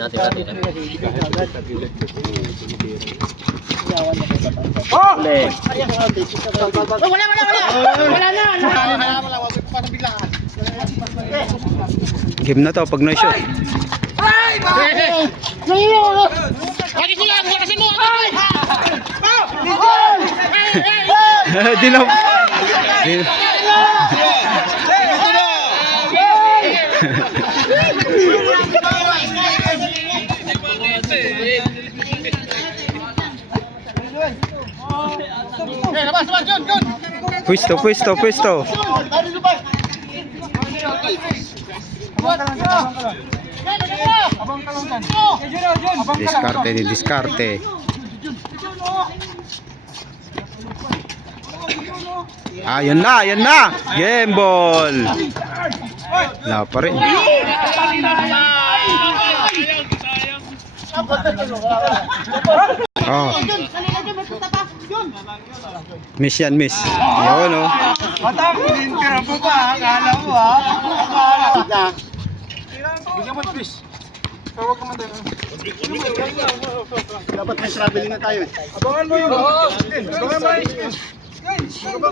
natin natin. Oh! Wala, wala, wala! Wala na! Game na to pag na-shoot. Lagi sila! Lagi mo! Di na. Di- Eh, labas, labas! Pwesto, pwesto, pwesto. Diskarte ni diskarte. Ah, yun na, yun na. Game ball. Wala pa rin. Oh. Miss yan, miss. Yun, oh. Matang, tira mo ba? Akala mo ha? Akala. Bigyan mo fish. Tawag ka man tayo. Dapat may traveling na tayo eh. Abangan mo yun. Abangan mo yun. Abangan mo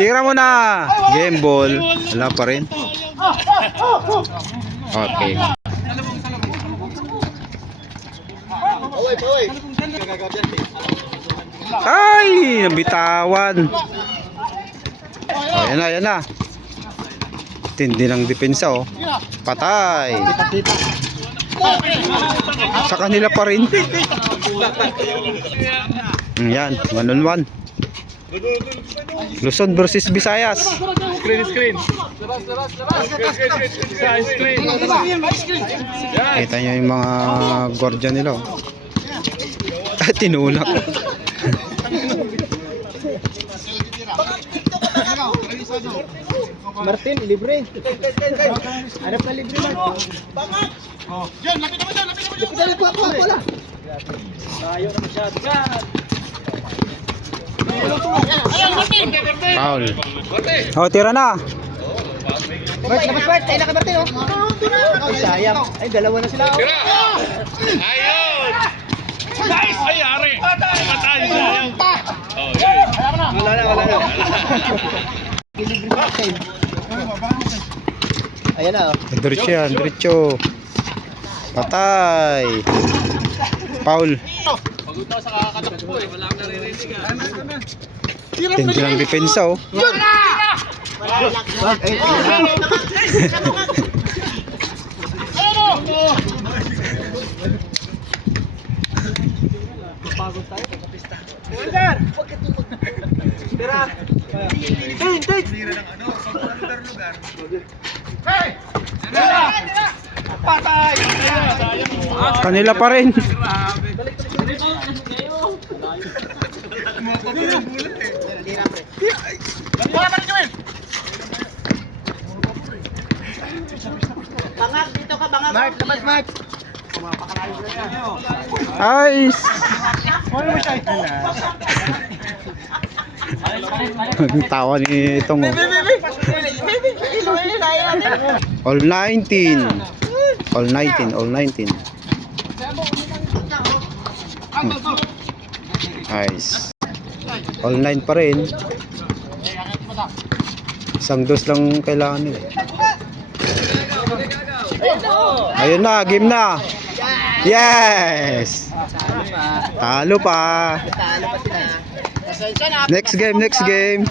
Tira mo na. Game ball. Wala pa rin. Okay. Ay, nabitawan. Oh, yan na, yan na. Tindi ng depensa, oh. Patay. Sa kanila pa rin. Mm, Yan, one on one. Luzon versus Visayas. Screen, screen. Kita nyo yung mga gwardiya nila. oh. Tinulak. Martin, libre. Hanap na libre, Martin. Yun, lapit naman dyan, lapit naman dyan! Wala. Ayan, Martin! Foul. Oh, tira na. Bart, labas Bart. Tayo na ka Martin, oh. Ay, sayang. Ay, dalawa na sila. oh. Ayun! Nice! Ay, ari! Patay, sayang. Oh, yun. Wala na, wala na. Ayan na, oh. Diretso yan, diretso. Patay. Foul. Tindi ng depensa, oh. Kanila pa rin. Wala pa rin gawin! Mark, labas Mark. Ay. Ang tawa ni itong oh. All 19. All 19, all 19. Hmm. Nice. All 9 pa rin. Isang dos lang kailangan nila. Ayun na, game na. Yes! Talo pa. Talo pa sila. Next game, next game.